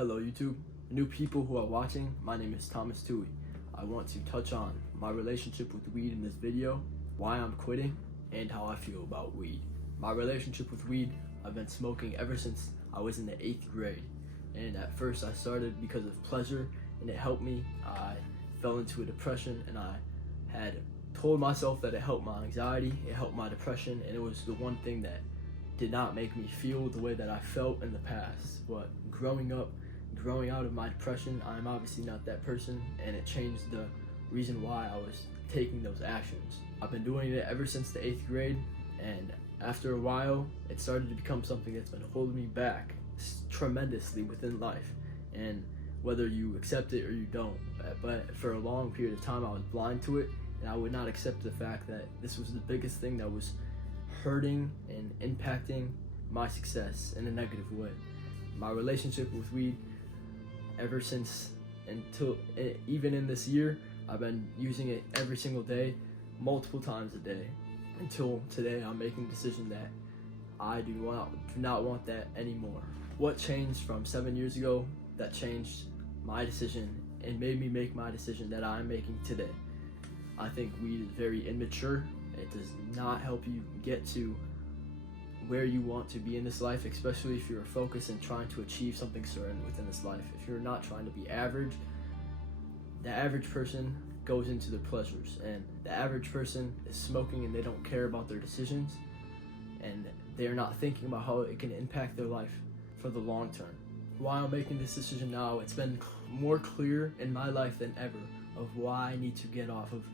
Hello YouTube, new people who are watching, my name is Thomas Tui. I want to touch on my relationship with weed in this video, why I'm quitting, and how I feel about weed. My relationship with weed, I've been smoking ever since I was in the 8th grade. And at first I started because of pleasure and it helped me. I fell into a depression and I had told myself that it helped my anxiety, it helped my depression, and it was the one thing that did not make me feel the way that I felt in the past. But growing out of my depression, I'm obviously not that person, and it changed the reason why I was taking those actions. I've been doing it ever since the 8th grade, and after a while, it started to become something that's been holding me back tremendously within life. And whether you accept it or you don't, but for a long period of time I was blind to it, and I would not accept the fact that this was the biggest thing that was hurting and impacting my success in a negative way. My relationship with weed, ever since until even in this year, I've been using it every single day, multiple times a day, until today I'm making the decision that I do not want that anymore. What changed from 7 years ago that changed my decision and made me make my decision that I'm making today? I think weed is very immature. It does not help you get to where you want to be in this life, especially if you're focused and trying to achieve something certain within this life. If you're not trying to be average, the average person goes into their pleasures, and the average person is smoking and they don't care about their decisions, and they're not thinking about how it can impact their life for the long term. While I'm making this decision now, it's been more clear in my life than ever of why I need to get off of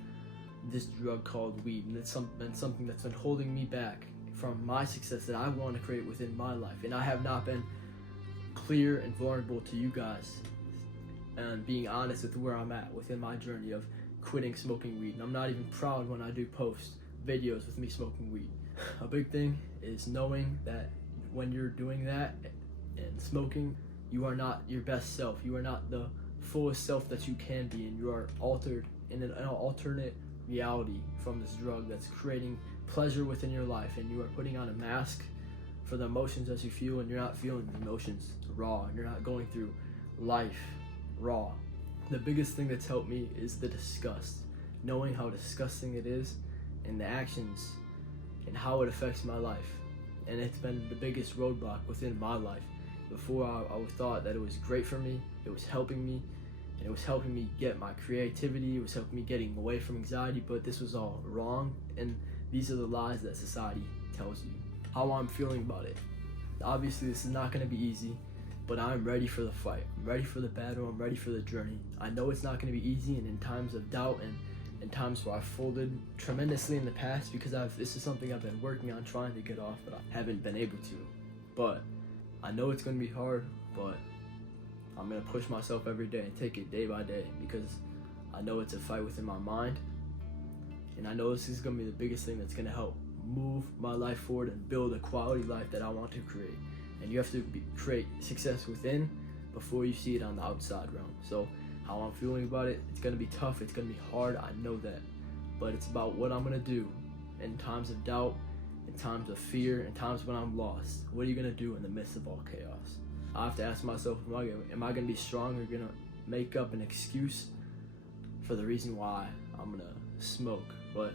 this drug called weed, and it's been something that's been holding me back from my success that I want to create within my life. And I have not been clear and vulnerable to you guys and being honest with where I'm at within my journey of quitting smoking weed. And I'm not even proud when I do post videos with me smoking weed. A big thing is knowing that when you're doing that and smoking, you are not your best self. You are not the fullest self that you can be, and you are altered in an alternate reality from this drug that's creating pleasure within your life, and you are putting on a mask for the emotions as you feel, and you're not feeling the emotions raw, and you're not going through life raw. The biggest thing that's helped me is the disgust, knowing how disgusting it is and the actions and how it affects my life. And it's been the biggest roadblock within my life. Before I thought that it was great for me, it was helping me, and it was helping me get my creativity, it was helping me getting away from anxiety, but this was all wrong, and these are the lies that society tells you. How I'm feeling about it. Obviously this is not going to be easy, but I'm ready for the fight. I'm ready for the battle, I'm ready for the journey. I know it's not going to be easy, and in times of doubt and in times where I've folded tremendously in the past, because this is something I've been working on trying to get off, but I haven't been able to. But I know it's going to be hard, but I'm going to push myself every day and take it day by day, because I know it's a fight within my mind, and I know this is going to be the biggest thing that's going to help move my life forward and build a quality life that I want to create. And you have to create success within before you see it on the outside realm. So how I'm feeling about it, it's going to be tough, it's going to be hard, I know that, but it's about what I'm going to do in times of doubt, in times of fear, in times when I'm lost. What are you going to do in the midst of all chaos? I have to ask myself, am I going to be strong, or going to make up an excuse for the reason why I'm going to smoke? But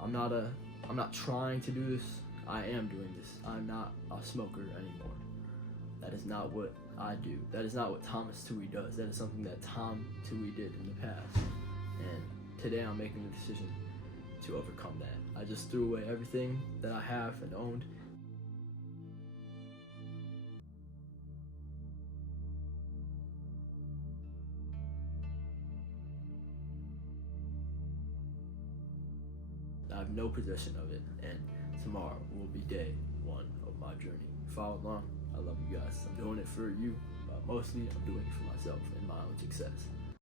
I'm not trying to do this. I am doing this. I'm not a smoker anymore. That is not what I do. That is not what Thomas Tui does. That is something that Tom Tui did in the past. And today I'm making the decision to overcome that. I just threw away everything that I have and owned. I have no possession of it, and tomorrow will be day one of my journey. Follow along. I love you guys. I'm doing it for you, but mostly I'm doing it for myself and my own success.